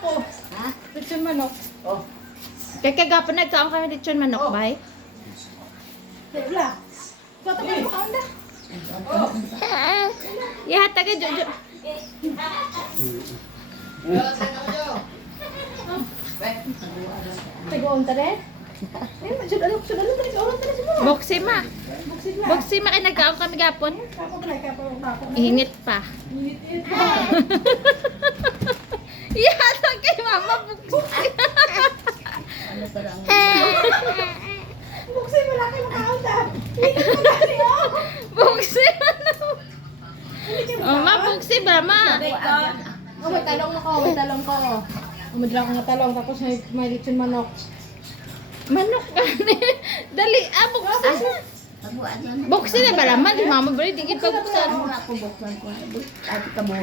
ko. Ha? Lechon manok. Oh. Kaya kagapon nagkaon kami lechon manok, bay. Wala. Bato ka makaon na. Ya, taga Jojo. Tagoon ta rin. Eh, sudalo ka rin. Kaulan ta rin siguro. Boksima. Buksid na. Boksima kay nagkaon kami gapon. Kako pala, kako ako. Ingit pa. Init-init. Ya, kay mama boksima. Ano tarang? Buksid mo lang kayo makaon ta. Init mo na rin, oh. Boksima na. Mama, boksima ma. Oh, may talong na ko, may talong ko. Umadala ko nga talong, tapos may lechon manok. Manok gani. Dali, boksima. Tabuan yan. Boksima ba naman? Di mama bari digit pagbuksan. Ano nga ako buksan ko? Ati ka mo.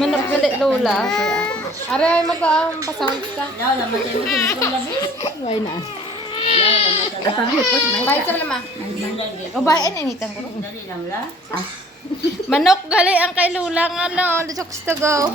Manok gali lola. Are ay mag-pasound ka. Yaw naman tayo din ko labi. Why na? Yaw naman tayo. Kapag-hipos may. Bay sa lama. Mandalagi. O bayan initan ko. Dali lang la. Manok gali ang kay lola nga no. Let's to go.